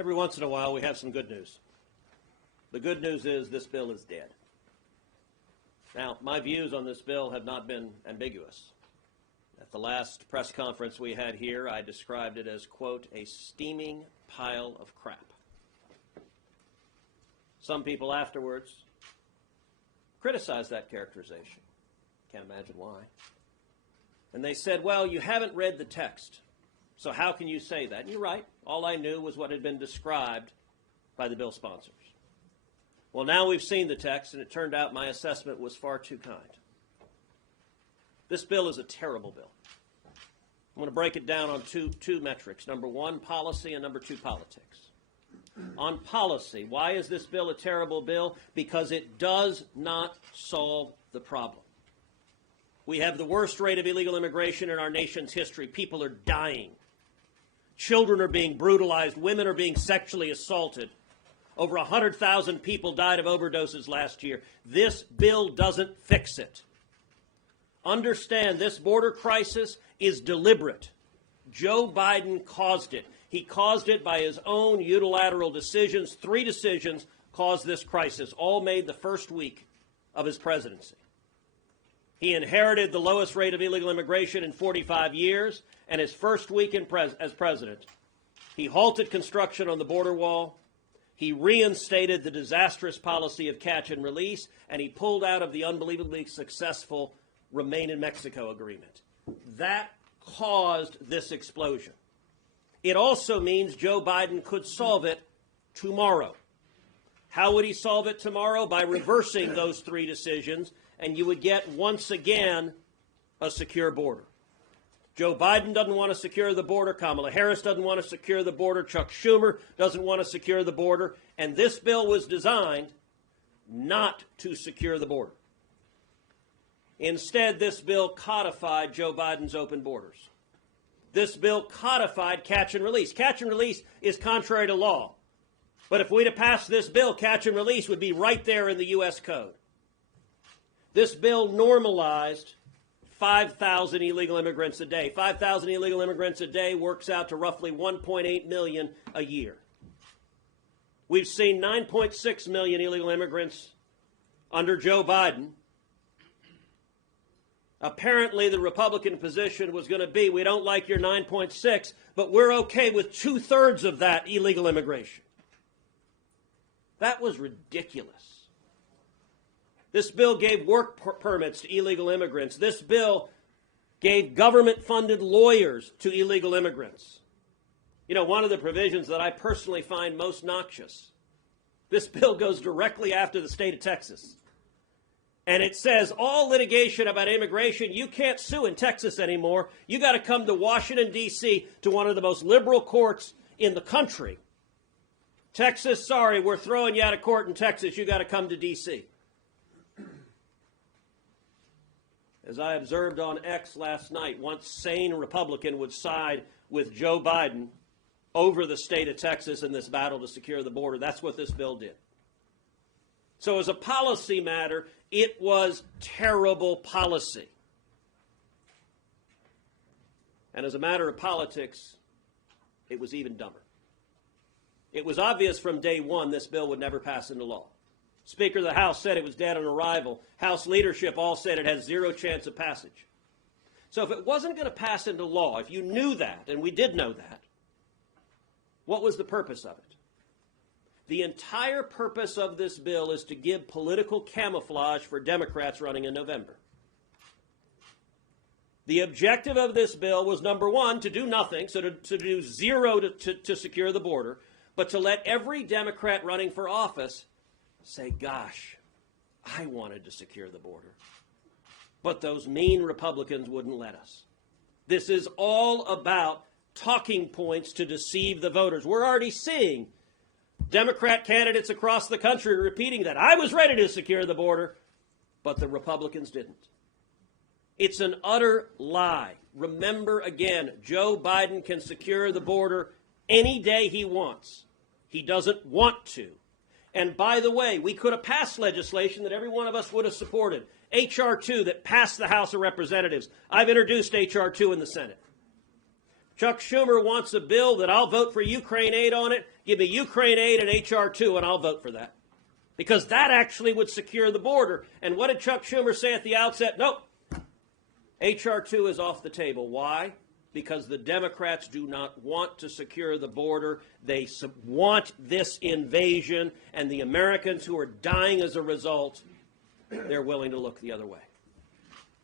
Every once in a while, we have some good news. The good news is this bill is dead. Now, my views on this bill have not been ambiguous. At the last press conference we had here, I described it as, quote, a steaming pile of crap. Some people afterwards criticized that characterization. Can't imagine why. And they said, well, you haven't read the text, so how can you say that? And you're right. All I knew was what had been described by the bill sponsors. Well, now we've seen the text, and it turned out my assessment was far too kind. This bill is a terrible bill. I'm going to break it down on two metrics. Number one, policy, and number two, politics. On policy, why is this bill a terrible bill? Because it does not solve the problem. We have the worst rate of illegal immigration in our nation's history. People are dying. Children are being brutalized. Women are being sexually assaulted. Over 100,000 people died of overdoses last year. This bill doesn't fix it. Understand, this border crisis is deliberate. Joe Biden caused it. He caused it by his own unilateral decisions. 3 decisions caused this crisis, all made the first week of his presidency. He inherited the lowest rate of illegal immigration in 45 years, and his first week as president, he halted construction on the border wall, he reinstated the disastrous policy of catch and release, and he pulled out of the unbelievably successful Remain in Mexico agreement. That caused this explosion. It also means Joe Biden could solve it tomorrow. How would he solve it tomorrow? By reversing those 3 decisions, and you would get, once again, a secure border. Joe Biden doesn't want to secure the border. Kamala Harris doesn't want to secure the border. Chuck Schumer doesn't want to secure the border. And this bill was designed not to secure the border. Instead, this bill codified Joe Biden's open borders. This bill codified catch and release. Catch and release is contrary to law. But if we'd have passed this bill, catch and release would be right there in the U.S. Code. This bill normalized 5,000 illegal immigrants a day. 5,000 illegal immigrants a day works out to roughly 1.8 million a year. We've seen 9.6 million illegal immigrants under Joe Biden. Apparently, the Republican position was going to be, we don't like your 9.6, but we're okay with 2/3 of that illegal immigration. That was ridiculous. This bill gave work permits to illegal immigrants. This bill gave government-funded lawyers to illegal immigrants. You know, one of the provisions that I personally find most noxious, this bill goes directly after the state of Texas. And it says all litigation about immigration, you can't sue in Texas anymore. You got to come to Washington, D.C., to one of the most liberal courts in the country. Texas, sorry, we're throwing you out of court in Texas. You got to come to D.C. As I observed on X last night, one sane Republican would side with Joe Biden over the state of Texas in this battle to secure the border. That's what this bill did. So as a policy matter, it was terrible policy. And as a matter of politics, it was even dumber. It was obvious from day one this bill would never pass into law. Speaker of the House said it was dead on arrival. House leadership all said it has 0 chance of passage. So if it wasn't going to pass into law, if you knew that, and we did know that, what was the purpose of it? The entire purpose of this bill is to give political camouflage for Democrats running in November. The objective of this bill was, number one, to do nothing, so to do 0 to secure the border, but to let every Democrat running for office say, gosh, I wanted to secure the border, but those mean Republicans wouldn't let us. This is all about talking points to deceive the voters. We're already seeing Democrat candidates across the country repeating that. I was ready to secure the border, but the Republicans didn't. It's an utter lie. Remember again, Joe Biden can secure the border any day he wants. He doesn't want to. And by the way, we could have passed legislation that every one of us would have supported. H.R. 2 that passed the House of Representatives. I've introduced H.R. 2 in the Senate. Chuck Schumer wants a bill that I'll vote for Ukraine aid on it. Give me Ukraine aid and H.R. 2, and I'll vote for that. Because that actually would secure the border. And what did Chuck Schumer say at the outset? Nope. H.R. 2 is off the table. Why? Because the Democrats do not want to secure the border. They want this invasion, and the Americans who are dying as a result, they're willing to look the other way.